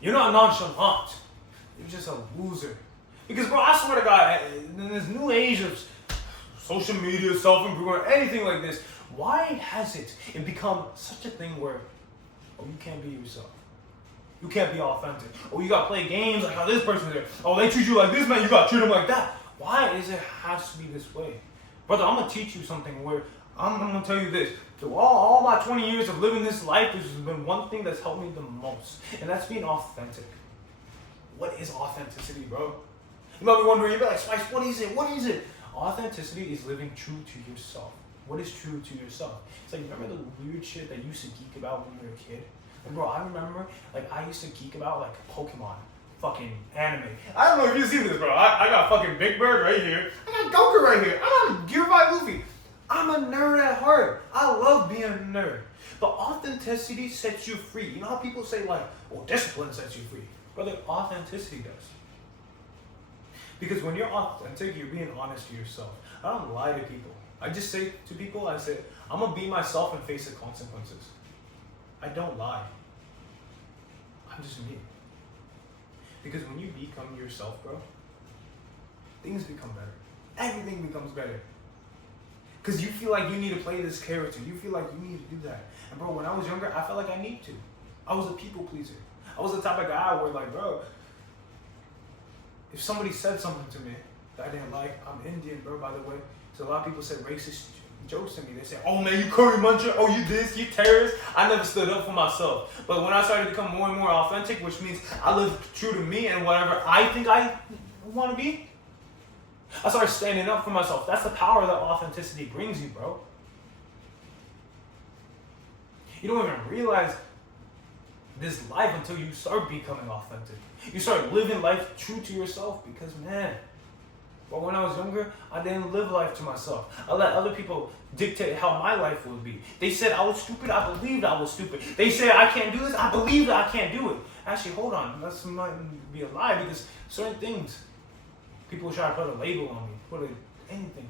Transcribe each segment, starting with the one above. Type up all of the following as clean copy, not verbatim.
You're not nonchalant. You're just a loser. Because, bro, I swear to God, in this new age of social media, self-improvement, anything like this, why has it become such a thing where, oh, you can't be yourself? You can't be authentic. Oh, you gotta play games like how this person's there. Oh, they treat you like this, man, you gotta treat them like that. Why is it has to be this way? Brother, I'm gonna teach you something where I'm gonna tell you this. Through all my 20 years of living this life, there's been one thing that's helped me the most, and that's being authentic. What is authenticity, bro? You might be wondering, you're like, Spice, what is it? What is it? Authenticity is living true to yourself. What is true to yourself? It's like, remember the weird shit that you used to geek about when you were a kid? And bro, I remember, like, I used to geek about, like, Pokemon, fucking anime. I don't know if you see this, bro. I got fucking Big Bird right here. I got Goku right here. I got Gear 5 Luffy. I'm a nerd at heart. I love being a nerd. But authenticity sets you free. You know how people say, like, well, discipline sets you free? Brother, authenticity does. Because when you're authentic, you're being honest to yourself. I don't lie to people. I just say to people, I say, I'm going to be myself and face the consequences. I don't lie. I'm just me. Because when you become yourself, bro, things become better. Everything becomes better. Because you feel like you need to play this character. You feel like you need to do that. And bro, when I was younger, I felt like I need to. I was a people pleaser. I was the type of guy where, like, bro, if somebody said something to me that I didn't like, I'm Indian, bro, by the way. So a lot of people said racist jokes to me. They say, oh man, you curry muncher, oh you this, you terrorist. I never stood up for myself. But when I started to become more and more authentic, which means I live true to me and whatever I think I want to be, I started standing up for myself. That's the power that authenticity brings you, bro. You don't even realize this life until you start becoming authentic. You start living life true to yourself because, man, but when I was younger, I didn't live life to myself. I let other people dictate how my life would be. They said I was stupid, I believed I was stupid. They said I can't do this, I believed I can't do it. Actually, hold on, that might be a lie because certain things, people try to put a label on me, anything.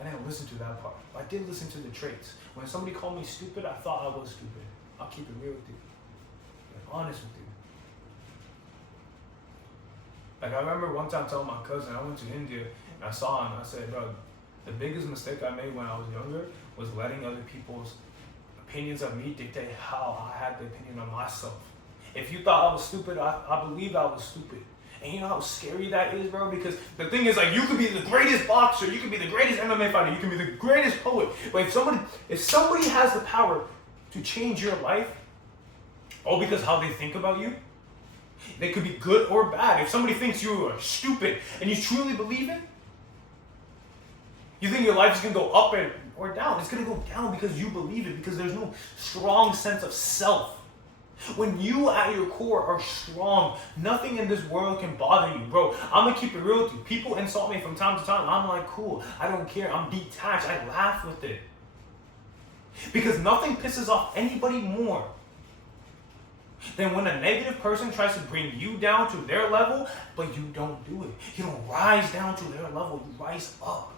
I didn't listen to that part. I did listen to the traits. When somebody called me stupid, I thought I was stupid. I'll keep it real with you. I'm honest with you. Like, I remember one time telling my cousin, I went to India, and I saw him, I said, bro, the biggest mistake I made when I was younger was letting other people's opinions of me dictate how I had the opinion of myself. If you thought I was stupid, I believed I was stupid. And you know how scary that is, bro? Because the thing is, like, you could be the greatest boxer, you could be the greatest MMA fighter, you can be the greatest poet, but if somebody has the power to change your life, all because how they think about you, they could be good or bad. If somebody thinks you are stupid and you truly believe it, you think your life is going to go up or down. It's going to go down because you believe it, because there's no strong sense of self. When you at your core are strong, nothing in this world can bother you, bro. I'm going to keep it real with you. People insult me from time to time. I'm like, cool. I don't care. I'm detached. I laugh with it. Because nothing pisses off anybody more than when a negative person tries to bring you down to their level, but you don't do it. You don't rise down to their level. You rise up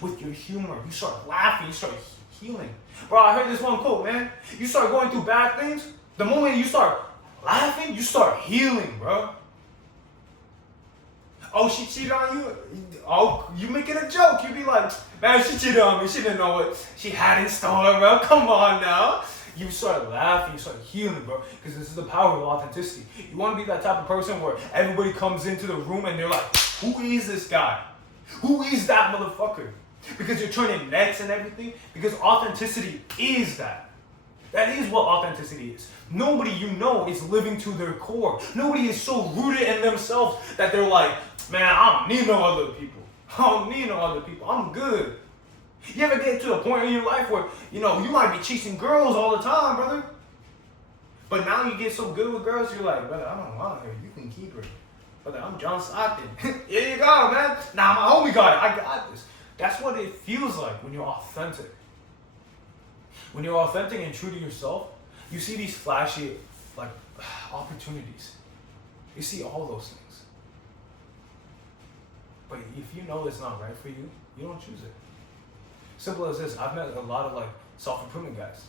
with your humor. You start laughing. You start healing. Bro, I heard this one quote, man. You start going through bad things, the moment you start laughing, you start healing, bro. Oh, she cheated on you? Oh, you make it a joke. You be like, man, she cheated on me. She didn't know what she had in store, bro. Come on now. You start laughing, you start healing, bro. Because this is the power of authenticity. You want to be that type of person where everybody comes into the room and they're like, who is this guy? Who is that motherfucker? Because you're turning necks and everything. Because authenticity is that. That is what authenticity is. Nobody you know is living to their core. Nobody is so rooted in themselves that they're like, man, I don't need no other people. I don't need no other people. I'm good. You ever get to a point in your life where, you know, you might be chasing girls all the time, brother. But now you get so good with girls, you're like, brother, I don't want her. You can keep her. Brother, I'm John Stockton. Here you go, man. Nah, my homie got it. I got this. That's what it feels like when you're authentic. When you're authentic and true to yourself, you see these flashy, like, opportunities. You see all those things. But if you know it's not right for you, you don't choose it. Simple as this. I've met a lot of like self-improvement guys.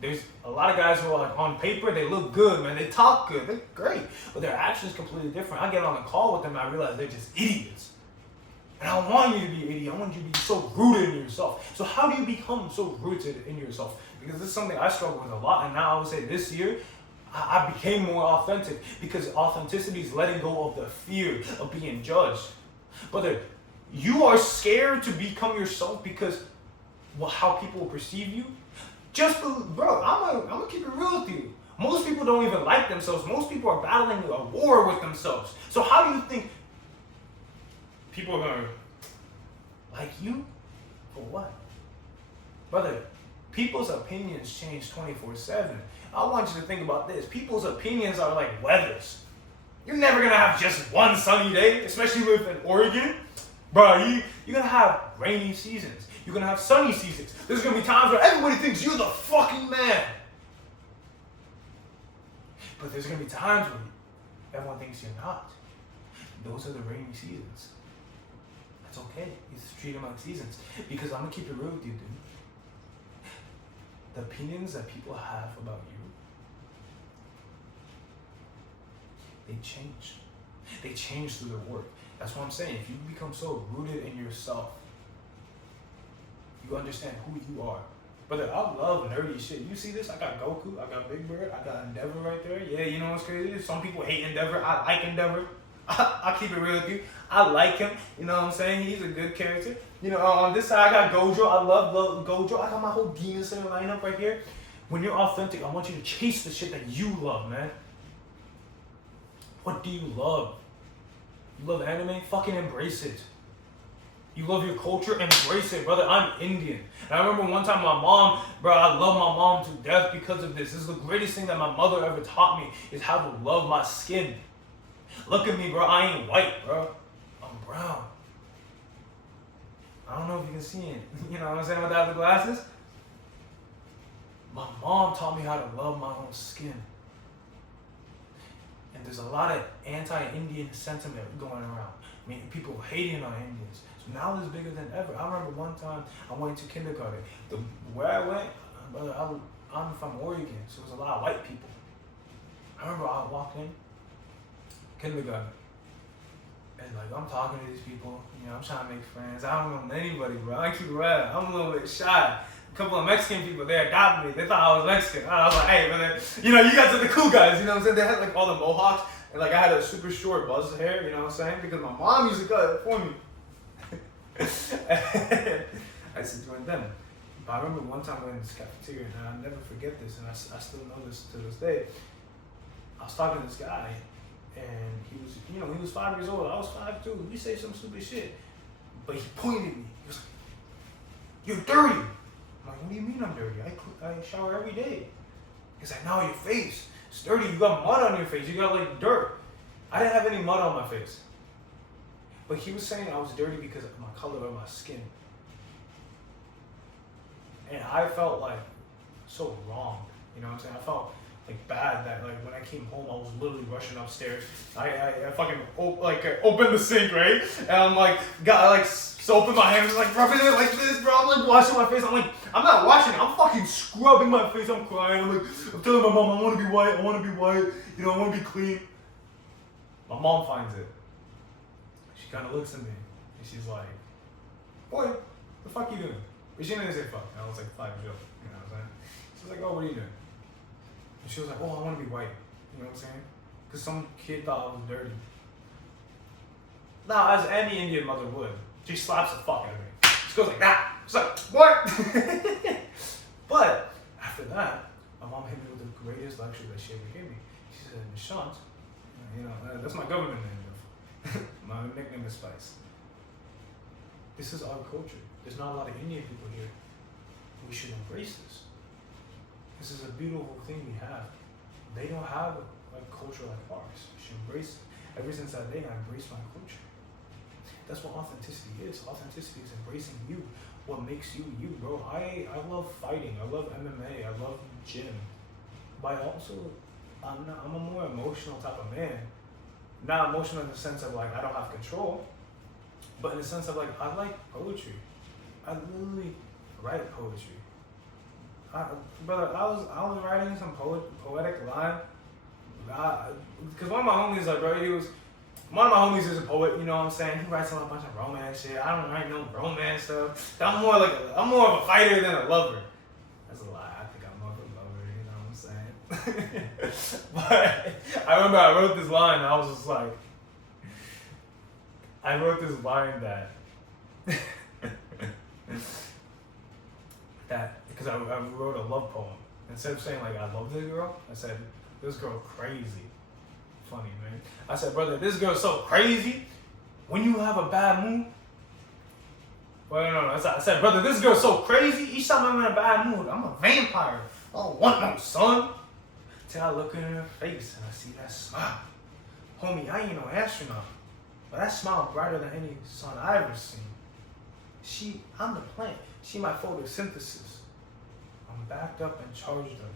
There's a lot of guys who are like on paper, they look good, man. They talk good, they're great, but their actions completely different. I get on a call with them, and I realize they're just idiots. And I don't want you to be an idiot. I want you to be so rooted in yourself. So how do you become so rooted in yourself? Because this is something I struggle with a lot, and now I would say this year, I became more authentic, because authenticity is letting go of the fear of being judged. Brother, you are scared to become yourself because how people will perceive you. Bro, I'm gonna keep it real with you. Most people don't even like themselves. Most people are battling a war with themselves. So how do you think people are gonna like you? For what? Brother, people's opinions change 24/7. I want you to think about this. People's opinions are like weathers. You're never gonna have just one sunny day, especially with in Oregon. Bro, you're gonna have rainy seasons. You're gonna have sunny seasons. There's gonna be times where everybody thinks you're the fucking man. But there's gonna be times when everyone thinks you're not. Those are the rainy seasons. That's okay. You just treat them like seasons. Because I'm gonna keep it real with you, dude. The opinions that people have about you, they change. They change through their work. That's what I'm saying. If you become so rooted in yourself, you understand who you are. Brother, I love nerdy shit. You see this? I got Goku, I got Big Bird, I got Endeavor right there. Yeah, you know what's crazy? Some people hate Endeavor. I like Endeavor. I'll keep it real with you. I like him. You know what I'm saying? He's a good character. You know, on this side, I got Gojo. I love Gojo. I got my whole Demon Slayer lineup right here. When you're authentic, I want you to chase the shit that you love, man. What do you love? You love anime? Fucking embrace it. You love your culture? Embrace it, brother. I'm Indian. And I remember one time my mom, bro, I love my mom to death because of this. This is the greatest thing that my mother ever taught me, is how to love my skin. Look at me, bro. I ain't white, bro. I'm brown. I don't know if you can see it. You know what I'm saying without the glasses? My mom taught me how to love my own skin. And there's a lot of anti-Indian sentiment going around. I mean, people hating on Indians. So now it's bigger than ever. I remember one time I went to kindergarten. Where I went, brother, I'm from Oregon, so there's a lot of white people. I remember I walked in kindergarten, and like I'm talking to these people, you know, I'm trying to make friends. I don't know anybody, bro. I keep it real. I'm a little bit shy. A couple of Mexican people, they adopted me. They thought I was Mexican. I was like, hey, brother, you know, you guys are the cool guys. You know what I'm saying? They had like all the mohawks, and like I had a super short buzz hair. You know what I'm saying? Because my mom used to cut it for me. I said, join them. But I remember one time I went in this cafeteria, and I'll never forget this, and I still know this to this day. I was talking to this guy, and he was, you know, he was 5 years old. I was 5 too. We say some stupid shit, but he pointed at me. He was like, "You're dirty." I'm like, "What do you mean I'm dirty? I shower every day." He's like, "No, your face, it's dirty. You got mud on your face. You got like dirt." I didn't have any mud on my face, but he was saying I was dirty because of my color of my skin, and I felt like so wrong. You know what I'm saying? I felt like bad that like when I came home, I was literally rushing upstairs. I fucking opened the sink, right? And I'm like got like soap in my hands, like rubbing it like this, bro. I'm like washing my face. I'm like, I'm not washing it. I'm fucking scrubbing my face. I'm crying. I'm telling my mom I want to be white. I want to be white. You know, I want to be clean. My mom finds it. She kind of looks at me and she's like, "Boy, the fuck you doing?" But she didn't say fuck. I was like 5 years old. You know what I'm saying? She's like, "Oh, what are you doing?" And she was like, "Oh, I want to be white." You know what I'm saying? Because some kid thought I was dirty. Now, as any Indian mother would, she slaps the fuck out of me. She goes like that. She's like, "What?" But after that, my mom hit me with the greatest lecture that she ever gave me. She said, "Nishant, you know, that's my government name. My nickname is Spice. This is our culture. There's not a lot of Indian people here. We should embrace this. This is a beautiful thing we have. They don't have a culture like ours. We should embrace it." Ever since that day, I embraced my culture. That's what authenticity is. Authenticity is embracing you. What makes you you, bro. I love fighting. I love MMA. I love gym. But I'm a more emotional type of man. Not emotional in the sense of like I don't have control, but in the sense of like I like poetry. I literally write poetry. Brother, I was writing some poetic line. Because one of my homies, like, bro, one of my homies is a poet, you know what I'm saying? He writes a bunch of romance shit. I don't write no romance stuff. I'm more of a fighter than a lover. That's a lie. I think I'm more of a lover, you know what I'm saying? But I remember I wrote this line and I was just like, I wrote this line that because I wrote a love poem. Instead of saying like I love this girl, I said this girl crazy. Funny, man. I said, brother, this girl's so crazy. When you have a bad mood, well, no. I said, brother, this girl's so crazy. Each time I'm in a bad mood, I'm a vampire. I don't want no son. Till I look in her face and I see that smile. Homie, I ain't no astronaut, but that smile brighter than any sun I ever seen. I'm the plant. She my photosynthesis. I'm backed up and charged up.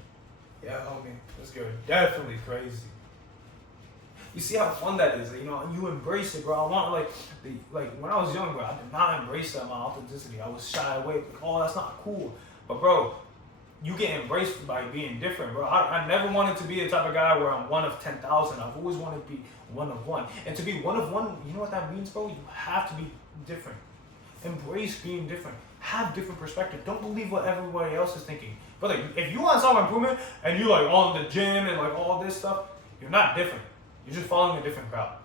Yeah, homie, this girl definitely crazy. You see how fun that is, you know, you embrace it, bro. I want like when I was young, bro, I did not embrace that, my authenticity. I was shy away, like, oh, that's not cool. But bro, you get embraced by being different, bro. I never wanted to be the type of guy where I'm one of 10,000. I've always wanted to be one of one. And to be one of one, you know what that means, bro? You have to be different. Embrace being different. Have different perspective. Don't believe what everybody else is thinking. Brother, if you want self-improvement and you like on the gym and like all this stuff, you're not different. You're just following a different crowd.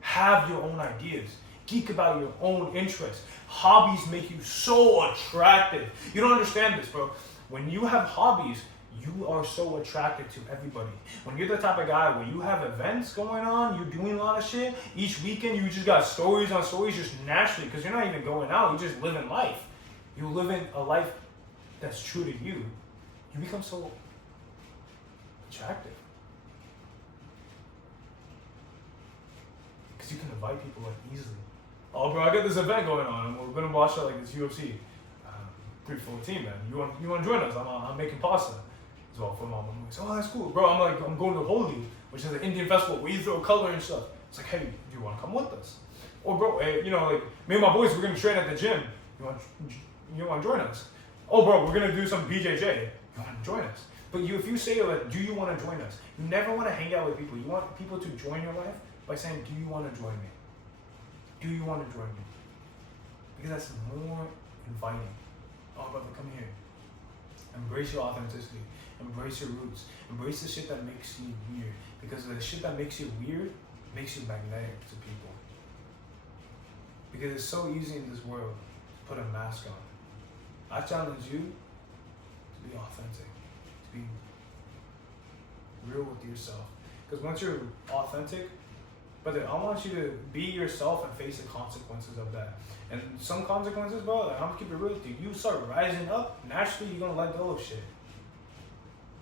Have your own ideas. Geek about your own interests. Hobbies make you so attractive. You don't understand this, bro. When you have hobbies, you are so attracted to everybody. When you're the type of guy where you have events going on, you're doing a lot of shit, each weekend you just got stories on stories just naturally, because you're not even going out, you're just living life. You're living a life that's true to you. You become so attractive. Because you can invite people like easily. Oh, bro, I got this event going on, and we're gonna watch like this UFC 314, man. You want to join us? I'm making pasta. So for my mom, like, oh, that's cool, bro. I'm going to Holi, which is an Indian festival where you throw color and stuff. It's like, hey, do you want to come with us? Or bro, hey, you know, like me and my boys, we're gonna train at the gym. You want to join us? Oh, bro, we're gonna do some BJJ. You want to join us? But if you say like, do you want to join us? You never want to hang out with people. You want people to join your life by saying, do you want to join me? Do you want to join me? Because that's more inviting. Oh, brother, come here. Embrace your authenticity. Embrace your roots. Embrace the shit that makes you weird. Because the shit that makes you weird makes you magnetic to people. Because it's so easy in this world to put a mask on. I challenge you to be authentic. To be real with yourself. Because once you're authentic, brother, I want you to be yourself and face the consequences of that. And some consequences, bro, like, I'm gonna keep it real with you. You start rising up, naturally you're gonna let go of shit.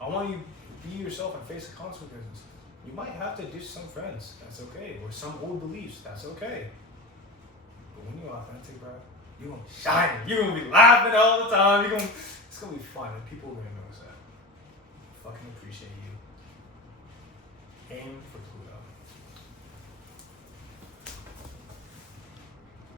I want you to be yourself and face the consequences. You might have to ditch some friends, that's okay. Or some old beliefs, that's okay. But when you're authentic, bro, you're gonna shine. You're gonna be laughing all the time. It's gonna be fun, and people are gonna notice that. Fucking appreciate you. Aim for Pluto.